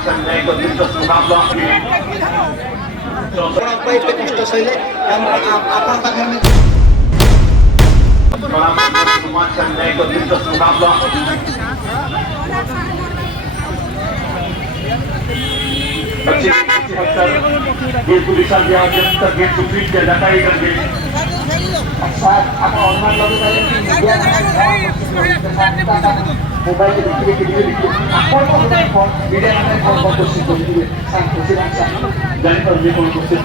କଷ୍ଟ ସହିଲେ ଆପଣ ପାଖରେ ये पुलिस गेट को फीट किया जाता है करके मोबाइल देखिए मीडिया जाने ये कौन कोशिश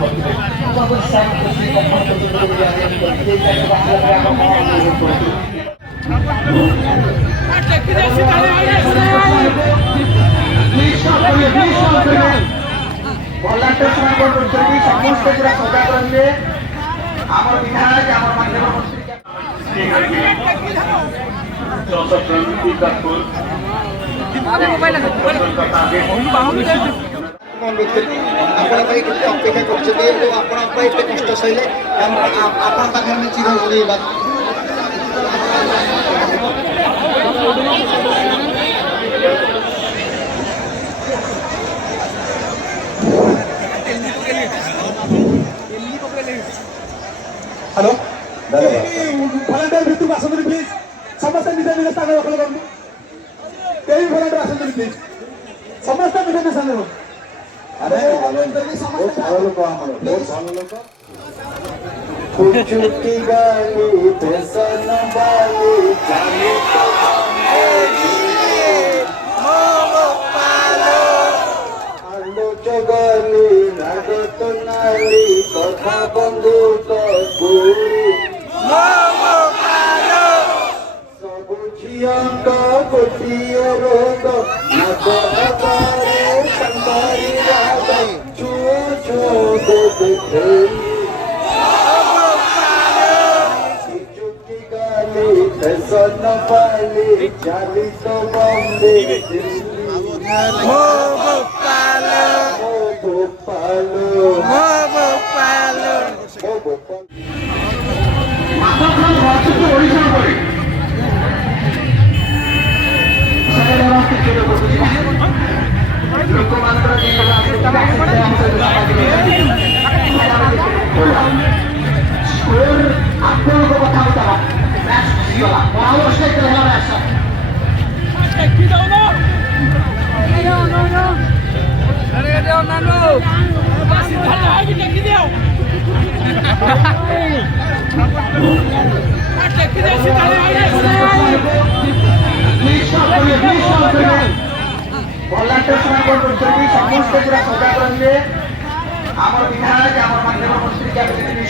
भलांटियर समस्त पूरा सजाग रहिए आम विधायक आम माननीय मंत्री अपेक्षा कर कष्ट सहिले आपण पाखे चिर हेलो भलांटियर भितर आसतु प्लीज समस्त निज निज स्थान दखल करूँ कई भलांटियर आसतु प्लीज समस्त निज निज स्थान अरे भल लोक छुट्टी गाली फैशन वाली चगली नागत नाली कथा बंधुक गुरी सबु झीक गोटिए रोग संतारी राग छुओ छुओ देखे छुट्टी गाली फैशन वाली चाली तो बम्बे भलांटियर समस्त पूरा सजाग रहिए आम विधायक आम माननीय मंत्री